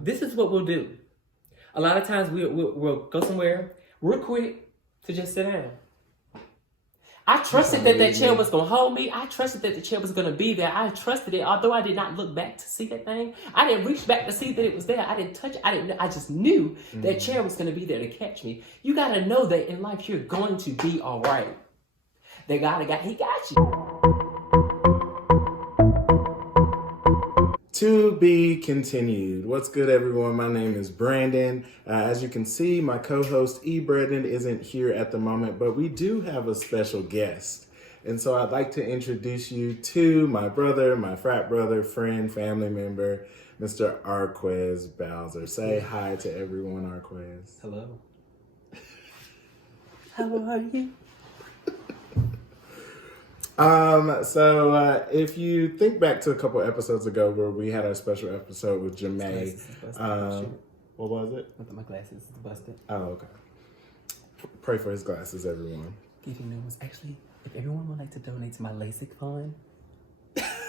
This is what we'll do. A lot of times we'll go somewhere real quick to just sit down. I trusted that chair was going to hold me. I trusted that the chair was going to be there. I trusted it, although I did not look back to see that thing. I didn't reach back to see that it was there. I didn't touch it. I just knew that chair was going to be there to catch me. You got to know that in life you're going to be all right. That He got you. To be continued. What's good, everyone? My name is Brandon. As you can see, my co-host E. Brandon isn't here at the moment, but we do have a special guest. And so I'd like to introduce you to my brother, my frat brother, friend, family member, Mr. Arquize Bowser. Say hi to everyone, Arquize. Hello. How are you? So if you think back to a couple episodes ago where we had our special episode with Jamae, what was it? My glasses is busted. Oh, okay. Pray for his glasses, everyone. Give you new ones. Actually, if everyone would like to donate to my LASIK fund,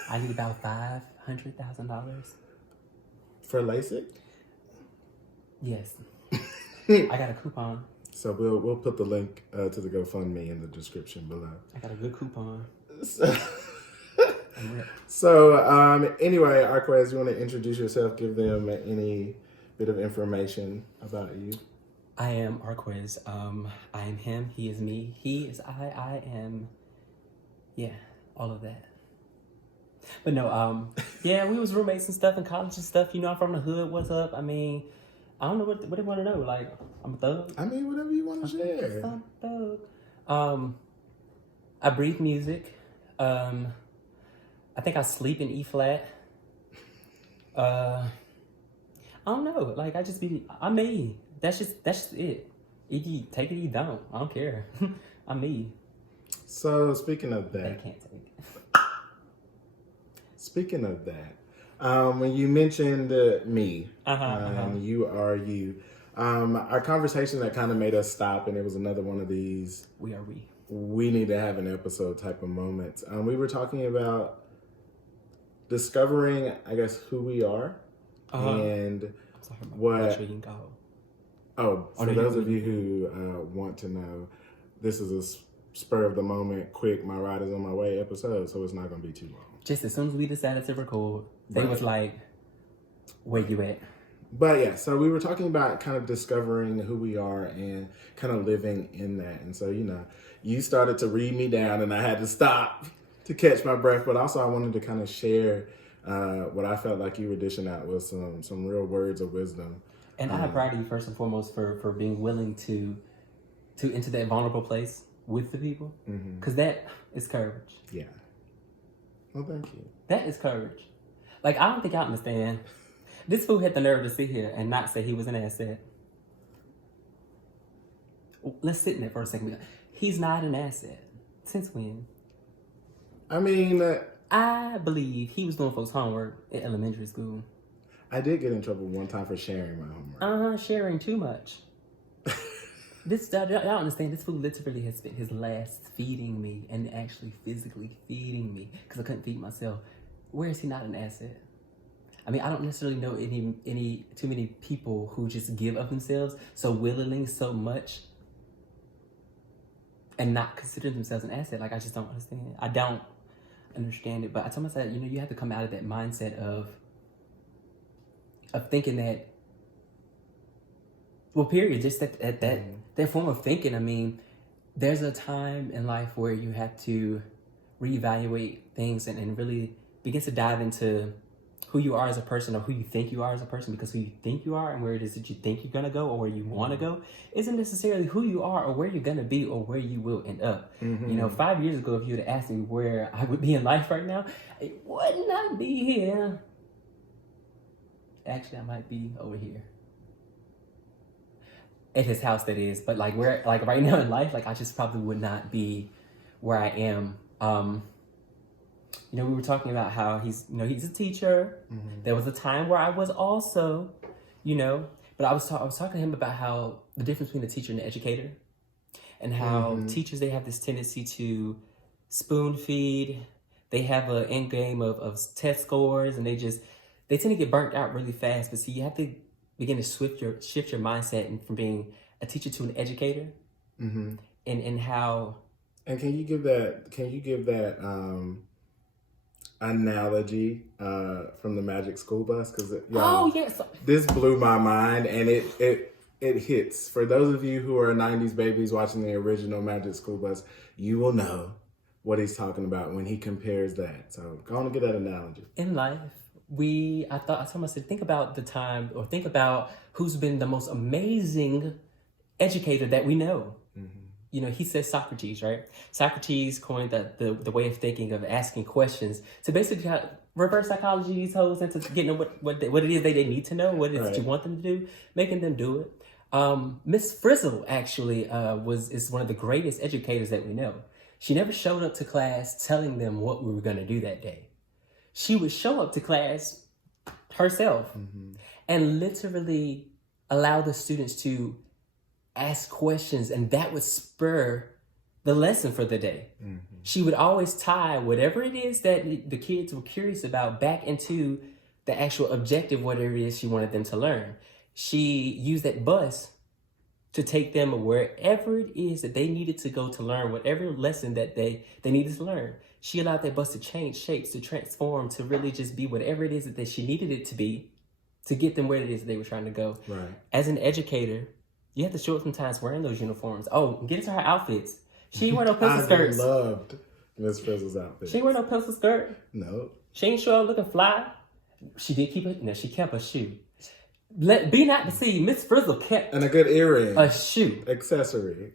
I need about $500,000. For LASIK? Yes. I got a coupon. So we'll put the link to the GoFundMe in the description below. I got a good coupon. So anyway, Arquize, you want to introduce yourself? Give them any bit of information about you. I am Arquize. I am him. He is me. He is I am. Yeah, all of that. But no, yeah, we was roommates and stuff in college and stuff. You know, I'm from the hood. What's up? I mean, I don't know what they want to know. Like, I'm a thug. I mean, whatever you want to share. I'm a thug. I breathe music. I think I sleep in E flat. I don't know. Like, I'm me. That's just it. You take it, you don't. I don't care. I'm me. So speaking of that, they can't take it. Speaking of that, when you mentioned me, and you are you, our conversation that kind of made us stop, and it was another one of these. We need to have an episode type of moments. We were talking about discovering, I guess, who we are, and what. For those of you who want to know, this is a spur of the moment, quick, my ride is on my way episode, so it's not going to be too long. Just as soon as we decided to record, they was like, where you at? But yeah, so we were talking about kind of discovering who we are and kind of living in that. And so, you know, you started to read me down and I had to stop to catch my breath. But also I wanted to kind of share what I felt like you were dishing out with some real words of wisdom. And I applaud you first and foremost for being willing to enter that vulnerable place with the people. Because that is courage. Yeah. Well, thank you. That is courage. Like, I don't think y'all understand. This fool had the nerve to sit here and not say he was an asset. Let's sit in there for a second. He's not an asset. Since when? I mean... I believe he was doing folks' homework in elementary school. I did get in trouble one time for sharing my homework. Sharing too much. Y'all understand, this fool literally has spent his last feeding me and actually physically feeding me because I couldn't feed myself. Where is he not an asset? I mean, I don't necessarily know any too many people who just give of themselves so willingly, so much, and not consider themselves an asset. Like, I just don't understand. I don't understand it. But I told myself, you know, you have to come out of that mindset of thinking that, well, period, just that form of thinking. I mean, there's a time in life where you have to reevaluate things and really begin to dive into who you are as a person or who you think you are as a person, because who you think you are and where it is that you think you're going to go or where you want to go isn't necessarily who you are or where you're going to be or where you will end up. You know, 5 years ago, if you would have asked me where I would be in life right now, I would not be here. Actually, I might be over here. At his house, that is. But like where, like right now in life, like I just probably would not be where I am. You know, we were talking about how he's a teacher. There was a time where I was also, but I was talking to him about how the difference between a teacher and an educator, and how teachers, they have this tendency to spoon feed. They have an end game of test scores, and they they tend to get burnt out really fast. But see, you have to begin to shift your mindset from being a teacher to an educator, and how. And can you give that analogy from the Magic School Bus? Because Yes, this blew my mind, and it hits. For those of you who are 90s babies watching the original Magic School Bus, you will know what he's talking about when he compares that. So go on and get that analogy. In life, I told myself, think about the time, or think about who's been the most amazing educator that we know. You know, he says Socrates, right? Socrates coined the way of thinking of asking questions to basically reverse psychology these hoes into getting what it is they need to know, what it is that you want them to do, making them do it. Miss Frizzle actually is one of the greatest educators that we know. She never showed up to class telling them what we were going to do that day. She would show up to class herself and literally allow the students to ask questions, and that would spur the lesson for the day. She would always tie whatever it is that the kids were curious about back into the actual objective, whatever it is she wanted them to learn. She used that bus to take them wherever it is that they needed to go to learn whatever lesson that they needed to learn. She allowed that bus to change shapes, to transform, to really just be whatever it is that she needed it to be, to get them where it is that they were trying to go. Right. As an educator, you have to show up sometimes wearing those uniforms. Oh, get into her outfits. She ain't wear no pencil skirts. I loved Miss Frizzle's outfit. She ain't wear no pencil skirt. No. She ain't show up looking fly. She did keep it. No, she kept a shoe. Be not deceived. Miss Frizzle kept and a good earring, a shoe, accessory.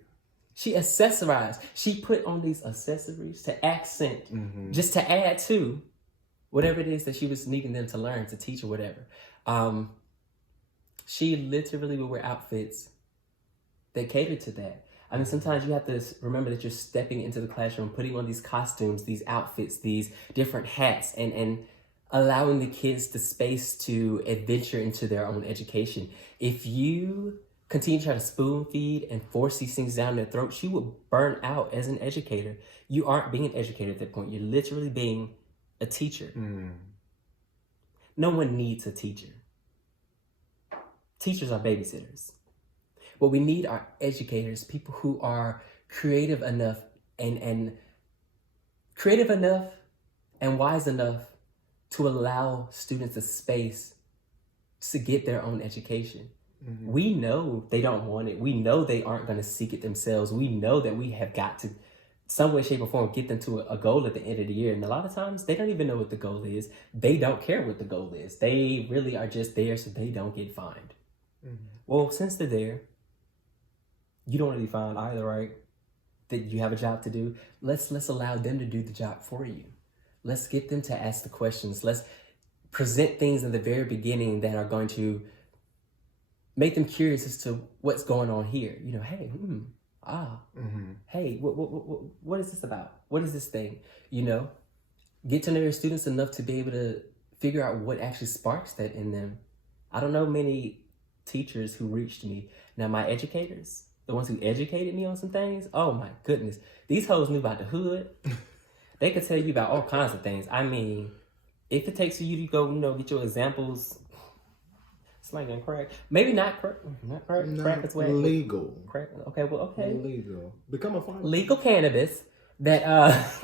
She accessorized. She put on these accessories to accent, just to add to whatever it is that she was needing them to learn, to teach or whatever. She literally would wear outfits that catered to that. I mean, sometimes you have to remember that you're stepping into the classroom, putting on these costumes, these outfits, these different hats, and allowing the kids the space to adventure into their own education. If you continue to try to spoon feed and force these things down their throats, you will burn out as an educator. You aren't being an educator at that point. You're literally being a teacher. No one needs a teacher. Teachers are babysitters. What we need are educators, people who are creative enough and wise enough to allow students a space to get their own education. We know they don't want it. We know they aren't going to seek it themselves. We know that we have got to, some way, shape, or form, get them to a goal at the end of the year. And a lot of times, they don't even know what the goal is. They don't care what the goal is. They really are just there so they don't get fined. Well, since they're there, you don't want to be fined either, right? That you have a job to do. Let's allow them to do the job for you. Let's get them to ask the questions. Let's present things in the very beginning that are going to make them curious as to what's going on here. You know, hey, hey, what is this about? What is this thing? You know, get to know your students enough to be able to figure out what actually sparks that in them. I don't know many teachers who reached me. Now, my educators, the ones who educated me on some things, oh my goodness. These hoes knew about the hood. They could tell you about all kinds of things. I mean, if it takes for you to go, get your examples, slang and crack. Maybe not crack. Not crack. No, crack is what? Legal. Crack. Okay. Legal. Become a farmer. Legal cannabis that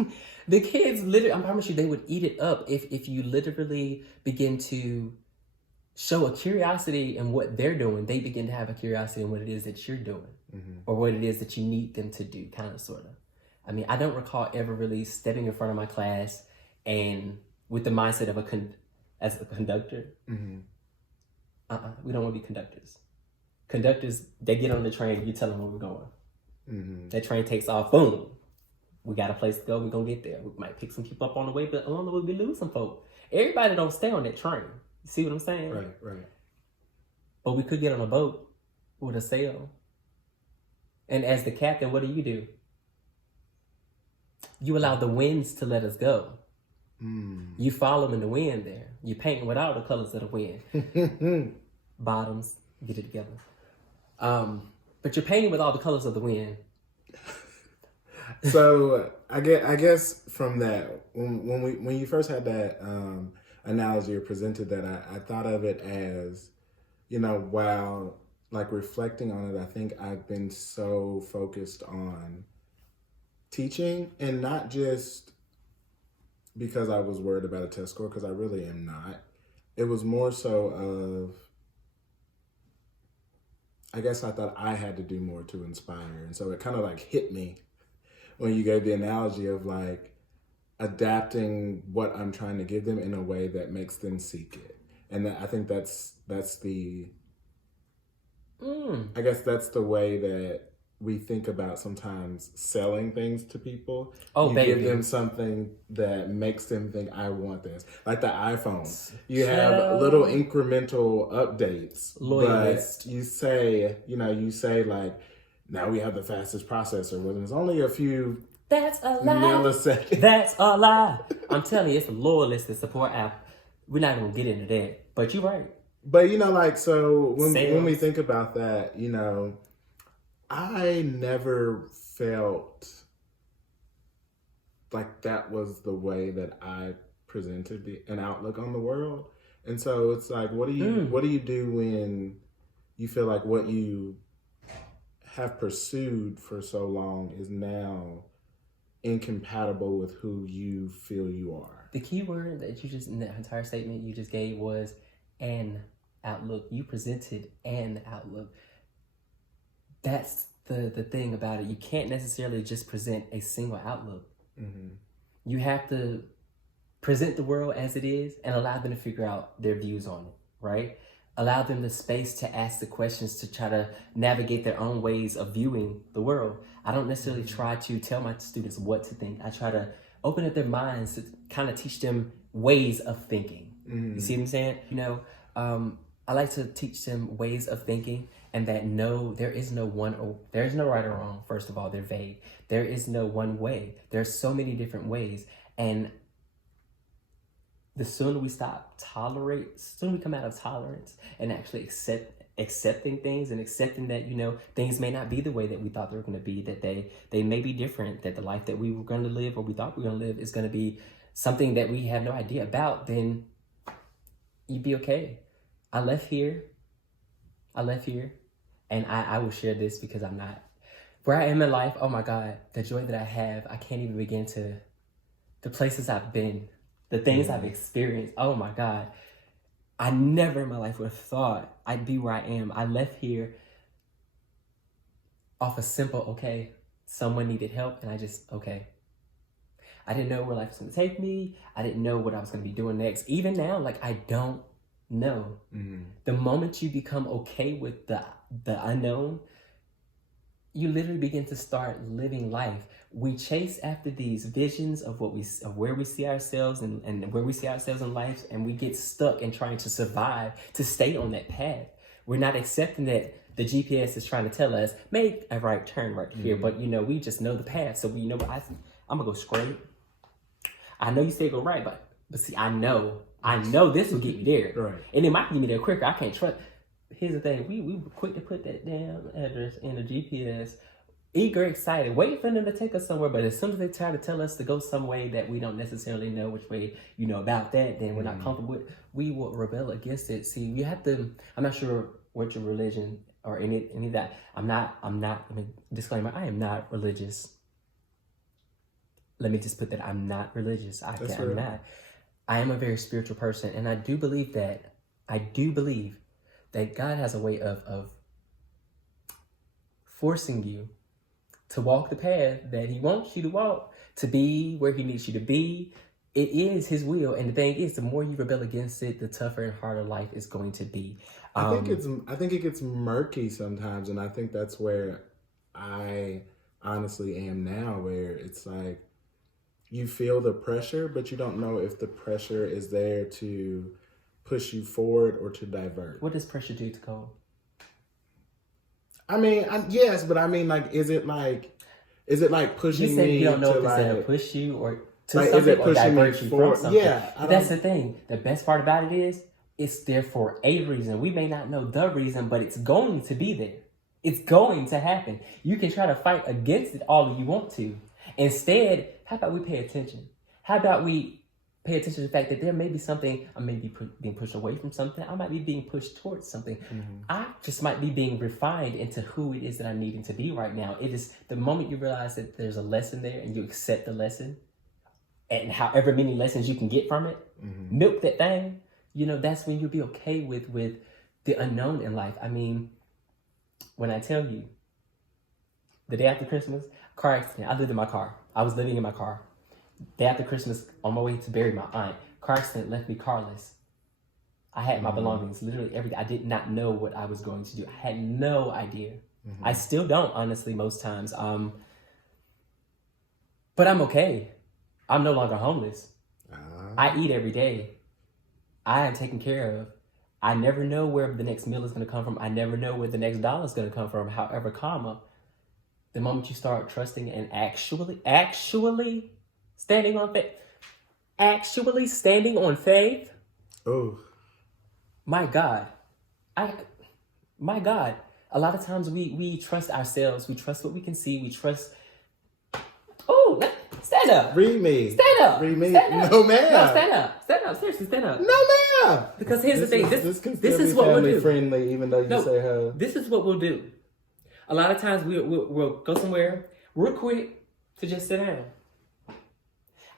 the kids literally, I promise you, they would eat it up if you literally begin to show a curiosity in what they're doing. They begin to have a curiosity in what it is that you're doing, or what it is that you need them to do, kind of, sort of. I mean, I don't recall ever really stepping in front of my class and with the mindset of as a conductor. We don't want to be conductors. Conductors, they get on the train, you tell them where we're going. That train takes off, boom. We got a place to go, we're going to get there. We might pick some people up on the way, but along the way we lose some folk. Everybody don't stay on that train. You see what I'm saying? Right. But we could get on a boat with a sail. And as the captain, what do? You allow the winds to let us go. You follow in the wind there. You paint with all the colors of the wind. Bottoms, get it together. But you're painting with all the colors of the wind. So I guess from that, when you first had that analogy or presented that, I thought of it as, while like reflecting on it, I think I've been so focused on teaching, and not just because I was worried about a test score, because I really am not. It was more so of, I guess I thought I had to do more to inspire. And so it kind of like hit me when you gave the analogy of like adapting what I'm trying to give them in a way that makes them seek it. And I think that's the, I guess that's the way that we think about sometimes selling things to people. Oh, you give them something that makes them think, I want this. Like the iPhone. You have little incremental updates. Loyalist. But you say like, now we have the fastest processor. Well, there's only a few That's a lie. milliseconds. That's a lie. I'm telling you, it's a loyalist and support app. We're not going to get into that. But you're right. But, so when we think about that, I never felt like that was the way that I presented an outlook on the world. And so it's like, what do you do when you feel like what you have pursued for so long is now incompatible with who you feel you are? The key word that you just, in that entire statement you just gave was an outlook. You presented an outlook. That's the thing about it. You can't necessarily just present a single outlook. Mm-hmm. You have to present the world as it is and allow them to figure out their views on it, right? Allow them the space to ask the questions, to try to navigate their own ways of viewing the world. I don't necessarily try to tell my students what to think. I try to open up their minds to kind of teach them ways of thinking. Mm-hmm. You see what I'm saying? I like to teach them ways of thinking, and that there is no right or wrong. First of all, they're vague. There is no one way. There's so many different ways. And the sooner we sooner we come out of tolerance and actually accepting things and accepting that, things may not be the way that we thought they were going to be, that they may be different, that the life that we were going to live or we thought we were going to live is going to be something that we have no idea about, then you'd be okay. I left here, and I will share this because I'm not where I am in life. Oh my God, the joy that I have, I can't even begin to, the places I've been, the things I've experienced. Oh my God, I never in my life would have thought I'd be where I am. I left here off a simple, okay, someone needed help, and okay. I didn't know where life was going to take me. I didn't know what I was going to be doing next. Even now, like, I don't know. Mm-hmm. The moment you become okay with the unknown, you literally begin to start living life. We chase after these visions of where we see ourselves and where we see ourselves in life, and we get stuck in trying to survive, to stay on that path. We're not accepting that the GPS is trying to tell us, make a right turn right here, but we just know the path. So we know what I'm gonna go straight. I know you say go right, but see, I know this will get me there. Right. And it might get me there quicker. I can't trust. Here's the thing. We were quick to put that damn address in the GPS. Eager, excited, waiting for them to take us somewhere. But as soon as they try to tell us to go some way that we don't necessarily know which way, about that, then we're not comfortable with, we will rebel against it. See, you have to, I'm not sure what your religion or any of that. I'm not, I mean, disclaimer, I am not religious. Let me just put that, I'm not religious. I'm not. I am a very spiritual person, and I do believe that God has a way of forcing you to walk the path that he wants you to walk, to be where he needs you to be. It is his will, and the thing is, the more you rebel against it, the tougher and harder life is going to be. I think it gets murky sometimes, and I think that's where I honestly am now, where it's like, you feel the pressure, but you don't know if the pressure is there to push you forward or to divert. What does pressure do to Cole? I mean, yes, but I mean, like, is it like pushing you said me you don't know to if it's like to push you or to like, something, is it or pushing divert me you forward? from something. Yeah, but that's the thing. The best part about it is it's there for a reason. We may not know the reason, but it's going to be there. It's going to happen. You can try to fight against it all you want to. Instead, how about we pay attention? How about we pay attention to the fact that there may be something, I may be being pushed away from something. I might be being pushed towards something. I just might be being refined into who it is that I'm needing to be right now. It is the moment you realize that there's a lesson there and you accept the lesson and however many lessons you can get from it, milk that thing, that's when you'll be okay with the unknown in life. I mean, when I tell you, the day after Christmas, car accident, I lived in my car. I was living in my car. Day after Christmas, on my way to bury my aunt, car accident left me carless. I had my belongings, literally everything. I did not know what I was going to do. I had no idea. I still don't, honestly, most times. But I'm okay. I'm no longer homeless. I eat every day. I am taken care of. I never know where the next meal is going to come from. I never know where the next dollar is going to come from. However, the moment you start trusting and actually standing on faith, oh, my God, a lot of times we trust ourselves. We trust what we can see. We trust. Oh, stand up. Read me. Stand up. Read me. Stand up. No, ma'am. No, stand up. Stand up. Seriously, stand up. No, ma'am. Because here's the thing. This is what we'll do. Friendly, even though you say her. This is what we'll do. A lot of times we'll go somewhere real quick to just sit down.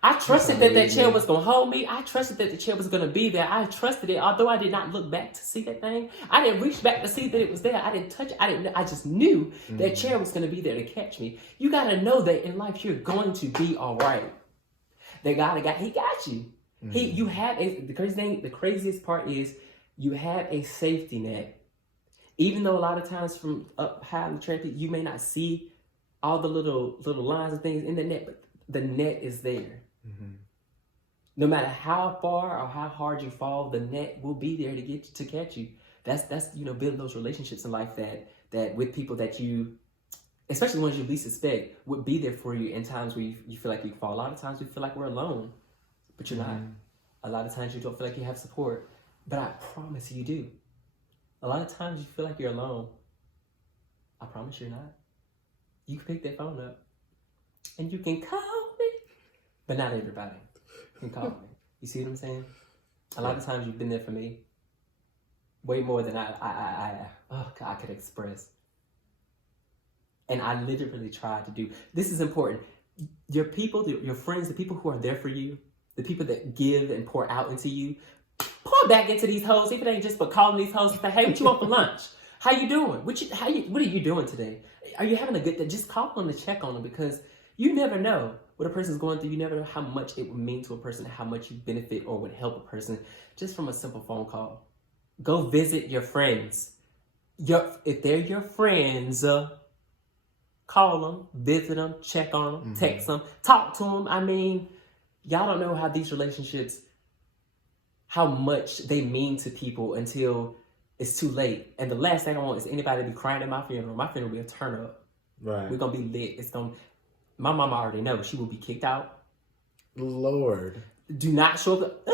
I trusted that chair was going to hold me. I trusted that the chair was going to be there. I trusted it. Although I did not look back to see that thing, I didn't reach back to see that it was there. I didn't touch it. I just knew that chair was going to be there to catch me. You got to know that in life you're going to be all right. That God, He got you. You have the craziest part is you have a safety net. Even though a lot of times from up high in the traffic, you may not see all the little lines and things in the net, but the net is there. No matter how far or how hard you fall, the net will be there to catch you. That's building those relationships in life that with people that you, especially the ones you least expect, would be there for you in times where you feel like you fall. A lot of times we feel like we're alone, but you're not. A lot of times you don't feel like you have support, but I promise you do. A lot of times you feel like you're alone. I promise you're not. You can pick that phone up and you can call me, but not everybody can call me. You see what I'm saying? A lot of times you've been there for me, way more than I could express. And I literally tried to do. This is important. Your people, your friends, the people who are there for you, the people that give and pour out into you, pour back into these hoes. If it ain't just for calling these hoes and say, hey, what you want for lunch? How you doing? What are you doing today? Are you having a good day? Just call them to check on them, because you never know what a person's going through. You never know how much it would mean to a person, how much you benefit or would help a person just from a simple phone call. Go visit your friends. If they're your friends, call them, visit them, check on them, text them, talk to them. I mean, y'all don't know how these relationships, how much they mean to people until it's too late. And the last thing I want is anybody to be crying at my funeral. My funeral will be a turn up. Right. We're going to be lit. My mama already knows she will be kicked out. Lord. Do not show up.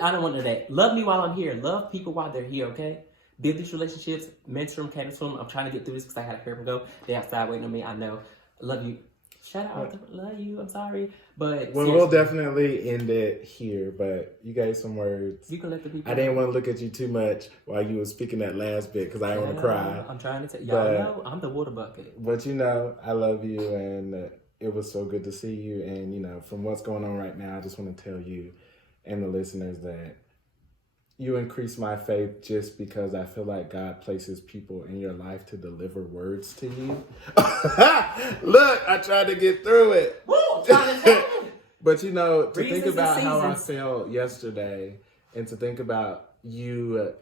I don't want none of that. Love me while I'm here. Love people while they're here, okay? Build these relationships, mentor them, cater to them. I'm trying to get through this because I had to hear them go. They're outside waiting on me. I know. I love you. Shout out. Love you. I'm sorry. But well, we'll definitely end it here, but you gave some words. You can let the people I didn't want to look at you too much while you were speaking that last bit because I didn't want to cry. I'm trying to tell y'all know I'm the water bucket. But I love you, and it was so good to see you. And, from what's going on right now, I just want to tell you and the listeners that you increase my faith just because I feel like God places people in your life to deliver words to you. Look, I tried to get through it. Woo, trying to tell you. But, to think about how I seasons. felt yesterday and to think about you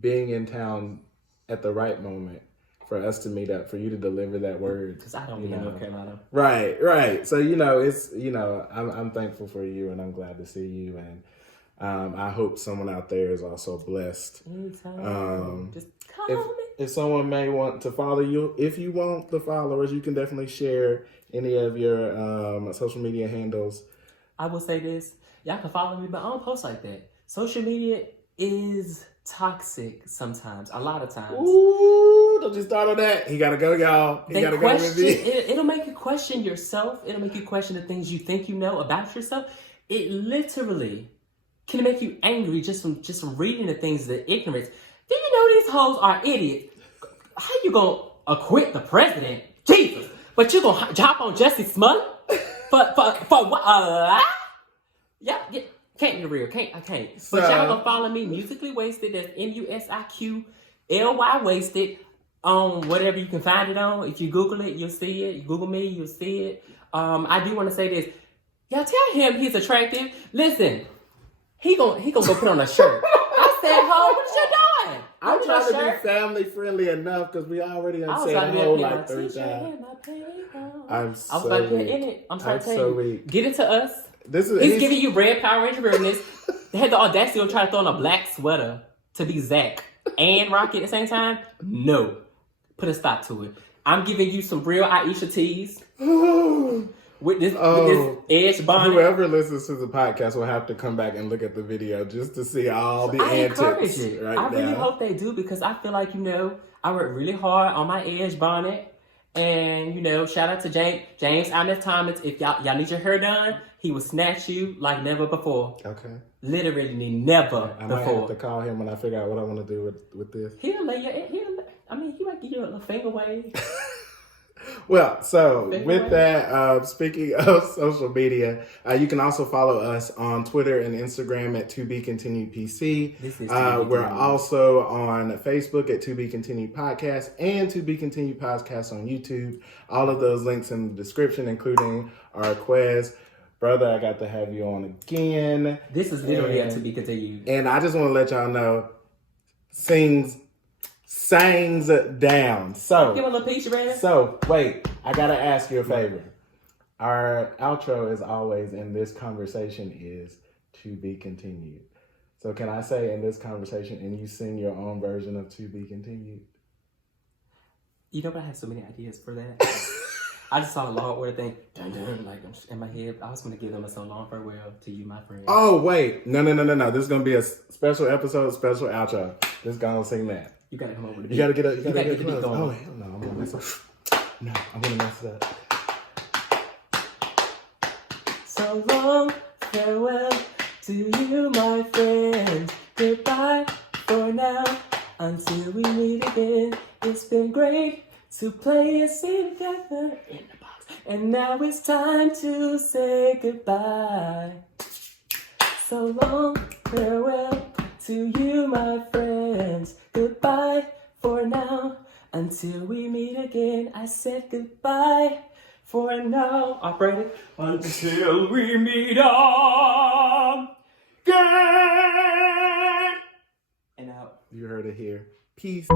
being in town at the right moment for us to meet up, for you to deliver that word. Because I don't be in North Carolina. Right. So, it's, I'm thankful for you and I'm glad to see you. And I hope someone out there is also blessed. Anytime. Just call me. If someone may want to follow you, if you want the followers, you can definitely share any of your social media handles. I will say this. Y'all can follow me, but I don't post like that. Social media is toxic sometimes, a lot of times. Ooh, don't you start on that. He got to go, y'all. He got to go with me. It'll make you question yourself. It'll make you question the things you think you know about yourself. It literally can make you angry just from reading the things, the ignorance. Do you know these hoes are idiots? How you gonna acquit the president? Jesus! But you gonna hop on Jussie Smollett? For what? Yeah, can't be real. I can't. So, but y'all gonna follow me, Musically Wasted. That's MUSIQLY Wasted. On whatever you can find it on. If you Google it, you'll see it. You Google me, you'll see it. I do want to say this. Y'all tell him he's attractive. Listen, he gonna go put on a shirt. I said, ho, what you doing? I'm trying to be family friendly enough because we already said ho like 3 times. I'm trying to tell you. Get into us. He's giving you red Power Ranger realness. They had the audacity to try to throw on a black sweater to be Zach and Rocky at the same time. No. Put a stop to it. I'm giving you some real Aisha teas. With this edge bonnet. Whoever listens to the podcast will have to come back and look at the video just to see all the antics. Encourage it. I really hope they do because I feel like, I worked really hard on my edge bonnet. And, shout out to James Amos Thomas. If y'all need your hair done, he will snatch you like never before. Okay. Literally never I before. might have to call him when I figure out what I want to do with this. He might give you a finger wave. Well, so with that, speaking of social media, you can also follow us on Twitter and Instagram at ToBeContinuedPC. We're also on Facebook at To Be Continued Podcast and To Be Continued Podcast on YouTube. All of those links in the description, including Arquize. Brother, I got to have you on again. This is literally To Be Continued. And I just want to let y'all know, sangs down. So, give a little piece, Brandon. So, wait, I gotta ask you a favor. Our outro, as always, in this conversation is To Be Continued. So, can I say in this conversation, and you sing your own version of To Be Continued? You know, but I have so many ideas for that. I just saw a long word thing, dun, dun, like in my head. I was going to give them a so long farewell to you, my friend. Oh, wait. No. This is going to be a special episode, special outro. Just going to sing that. You got to come over to You got to get up. You got to get close. Oh, hell no. I'm going to mess up. No, I'm going to mess it up. So long, farewell to you, my friends. Goodbye for now, until we meet again. It's been great to play and sing together in the box. And now it's time to say goodbye. So long, farewell to you, my friends. Goodbye for now, until we meet again. I said goodbye for now. Operator. Until we meet again. And out. You heard it here. Peace.